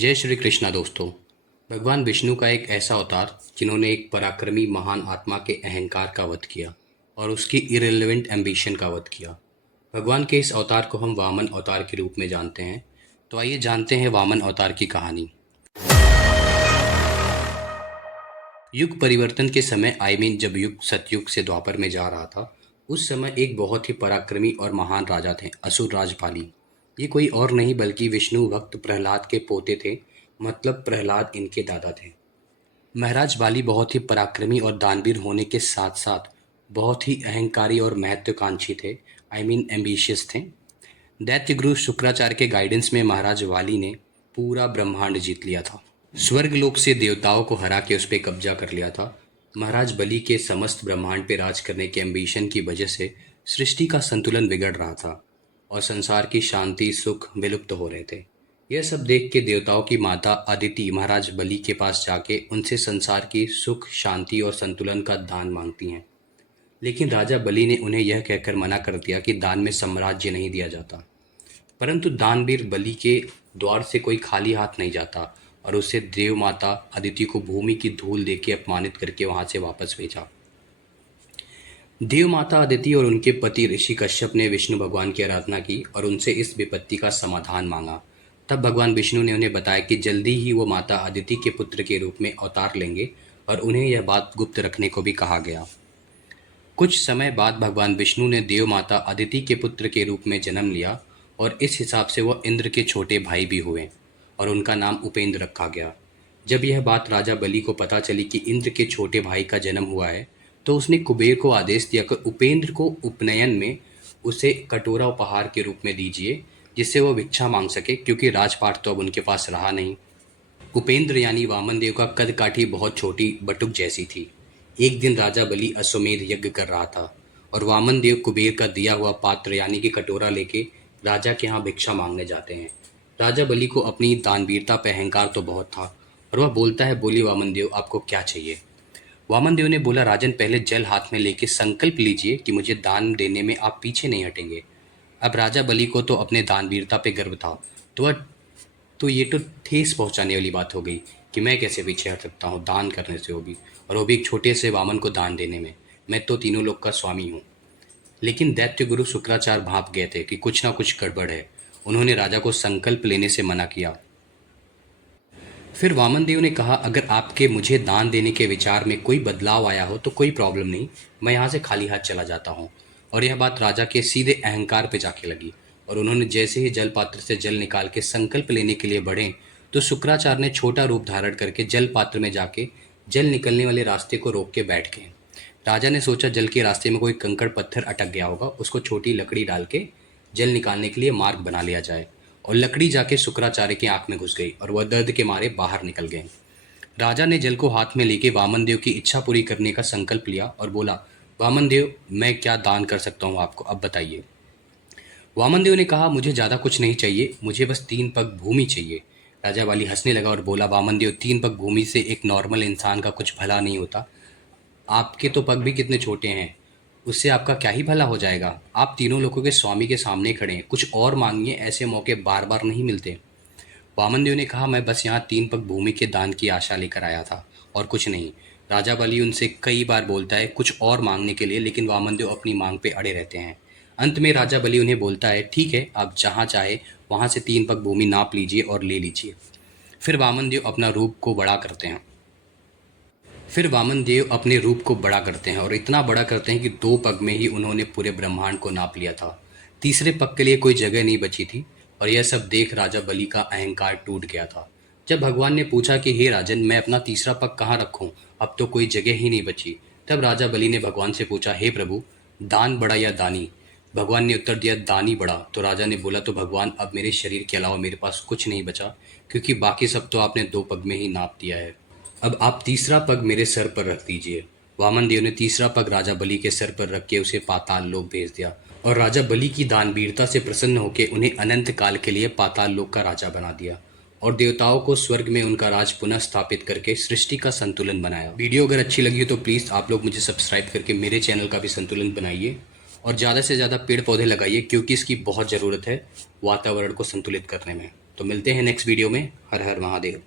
जय श्री कृष्णा दोस्तों। भगवान विष्णु का एक ऐसा अवतार जिन्होंने एक पराक्रमी महान आत्मा के अहंकार का वध किया और उसकी इरेलेवेंट एम्बिशन का वध किया। भगवान के इस अवतार को हम वामन अवतार के रूप में जानते हैं। तो आइए जानते हैं वामन अवतार की कहानी। युग परिवर्तन के समय जब युग सतयुग से द्वापर में जा रहा था, उस समय एक बहुत ही पराक्रमी और महान राजा थे, असुर राज बाली। ये कोई और नहीं बल्कि विष्णु भक्त प्रहलाद के पोते थे, मतलब प्रहलाद इनके दादा थे। महाराज बाली बहुत ही पराक्रमी और दानवीर होने के साथ साथ बहुत ही अहंकारी और महत्वाकांक्षी थे। एम्बिशियस थे। दैत्य गुरु शुक्राचार्य के गाइडेंस में महाराज वाली ने पूरा ब्रह्मांड जीत लिया था। स्वर्गलोक से देवताओं को हरा के उस पर कब्जा कर लिया था। महाराज बलि के समस्त ब्रह्मांड पे राज करने के एम्बिशन की वजह से सृष्टि का संतुलन बिगड़ रहा था और संसार की शांति सुख विलुप्त हो रहे थे। यह सब देख के देवताओं की माता अदिति महाराज बलि के पास जाके उनसे संसार की सुख शांति और संतुलन का दान मांगती हैं। लेकिन राजा बलि ने उन्हें यह कहकर मना कर दिया कि दान में साम्राज्य नहीं दिया जाता। परंतु दानवीर बलि के द्वार से कोई खाली हाथ नहीं जाता और उसे देव माता अदिति को भूमि की धूल देके अपमानित करके वहां से वापस भेजा। देव माता अदिति और उनके पति ऋषि कश्यप ने विष्णु भगवान की आराधना की और उनसे इस विपत्ति का समाधान मांगा। तब भगवान विष्णु ने उन्हें बताया कि जल्दी ही वो माता अदिति के पुत्र के रूप में अवतार लेंगे और उन्हें यह बात गुप्त रखने को भी कहा गया। कुछ समय बाद भगवान विष्णु ने देव माता अदिति के पुत्र के रूप में जन्म लिया और इस हिसाब से वह इंद्र के छोटे भाई भी हुए और उनका नाम उपेंद्र रखा गया। जब यह बात राजा बलि को पता चली कि इंद्र के छोटे भाई का जन्म हुआ है, तो उसने कुबेर को आदेश दिया कि उपेंद्र को उपनयन में उसे कटोरा उपहार के रूप में दीजिए, जिससे वो भिक्षा मांग सके, क्योंकि राजपाट तो अब उनके पास रहा नहीं। उपेंद्र यानी वामन देव का कद काठी बहुत छोटी बटुक जैसी थी। एक दिन राजा बलि अश्वमेध यज्ञ कर रहा था और वामन देव कुबेर का दिया हुआ पात्र यानी कि कटोरा लेके राजा के यहाँ भिक्षा मांगने जाते हैं। राजा बलि को अपनी दानवीरता पे अहंकार तो बहुत था और वह बोलता है, बोली वामन देव आपको क्या चाहिए। वामन देव ने बोला, राजन पहले जल हाथ में लेके संकल्प लीजिए कि मुझे दान देने में आप पीछे नहीं हटेंगे। अब राजा बलि को तो अपने दानवीरता पे गर्व था, तो ये तो ठेस पहुंचाने वाली बात हो गई कि मैं कैसे पीछे हट सकता हूँ दान करने से, वो भी एक छोटे से वामन को दान देने में। मैं तो तीनों लोग का स्वामी हूँ। लेकिन दैत्य गुरु शुक्राचार्य भाप गए थे कि कुछ ना कुछ गड़बड़ है। उन्होंने राजा को संकल्प लेने से मना किया। फिर वामन देव ने कहा, अगर आपके मुझे दान देने के विचार में कोई बदलाव आया हो तो कोई प्रॉब्लम नहीं, मैं यहाँ से खाली हाथ चला जाता हूँ। और यह बात राजा के सीधे अहंकार पे जाके लगी और उन्होंने जैसे ही जल पात्र से जल निकाल के संकल्प लेने के लिए बढ़े, तो शुक्राचार्य ने छोटा रूप धारण करके जल पात्र में जाके जल निकलने वाले रास्ते को रोक के बैठ गए। राजा ने सोचा जल के रास्ते में कोई कंकड़ पत्थर अटक गया होगा, उसको छोटी लकड़ी डाल के जल निकालने के लिए मार्ग बना लिया जाए। और लकड़ी जाके शुक्राचार्य की आंख में घुस गई और वह दर्द के मारे बाहर निकल गए। राजा ने जल को हाथ में लेके वामन देव की इच्छा पूरी करने का संकल्प लिया और बोला, वामन देव मैं क्या दान कर सकता हूँ आपको, अब बताइए। वामन देव ने कहा, मुझे ज़्यादा कुछ नहीं चाहिए, मुझे बस 3 पग भूमि चाहिए। राजा वाली हंसने लगा और बोला, वामन देव 3 पग भूमि से एक नॉर्मल इंसान का कुछ भला नहीं होता। आपके तो पग भी कितने छोटे हैं, उससे आपका क्या ही भला हो जाएगा। आप तीनों लोगों के स्वामी के सामने खड़े हैं, कुछ और मांगिए, ऐसे मौके बार बार नहीं मिलते। वामनदेव ने कहा, मैं बस यहाँ 3 पग भूमि के दान की आशा लेकर आया था और कुछ नहीं। राजा बलि उनसे कई बार बोलता है कुछ और मांगने के लिए, लेकिन वामनदेव अपनी मांग पे अड़े रहते हैं। अंत में राजा बलि उन्हें बोलता है, ठीक है, आप जहाँ चाहे वहाँ से 3 पग भूमि नाप लीजिए और ले लीजिए। फिर वामनदेव अपना रूप को बड़ा करते हैं। फिर वामन देव अपने रूप को बड़ा करते हैं और इतना बड़ा करते हैं कि 2 पग में ही उन्होंने पूरे ब्रह्मांड को नाप लिया था। तीसरे पग के लिए कोई जगह नहीं बची थी और यह सब देख राजा बलि का अहंकार टूट गया था। जब भगवान ने पूछा कि हे राजन, मैं अपना तीसरा पग कहाँ रखूं, अब तो कोई जगह ही नहीं बची। तब राजा बलि ने भगवान से पूछा, हे प्रभु, दान बड़ा या दानी। भगवान ने उत्तर दिया, दानी बड़ा। तो राजा ने बोला, तो भगवान अब मेरे शरीर के अलावा मेरे पास कुछ नहीं बचा, क्योंकि बाकी सब तो आपने 2 पग में ही नाप दिया है। अब आप तीसरा पग मेरे सर पर रख दीजिए। वामन देव ने तीसरा पग राजा बलि के सर पर रख के उसे पाताल लोक भेज दिया और राजा बलि की दानवीरता से प्रसन्न होकर उन्हें अनंत काल के लिए पाताल लोक का राजा बना दिया और देवताओं को स्वर्ग में उनका राज पुनः स्थापित करके सृष्टि का संतुलन बनाया। वीडियो अगर अच्छी लगी हो तो प्लीज़ आप लोग मुझे सब्सक्राइब करके मेरे चैनल का भी संतुलन बनाइए और ज़्यादा से ज़्यादा पेड़ पौधे लगाइए, क्योंकि इसकी बहुत ज़रूरत है वातावरण को संतुलित करने में। तो मिलते हैं नेक्स्ट वीडियो में। हर हर महादेव।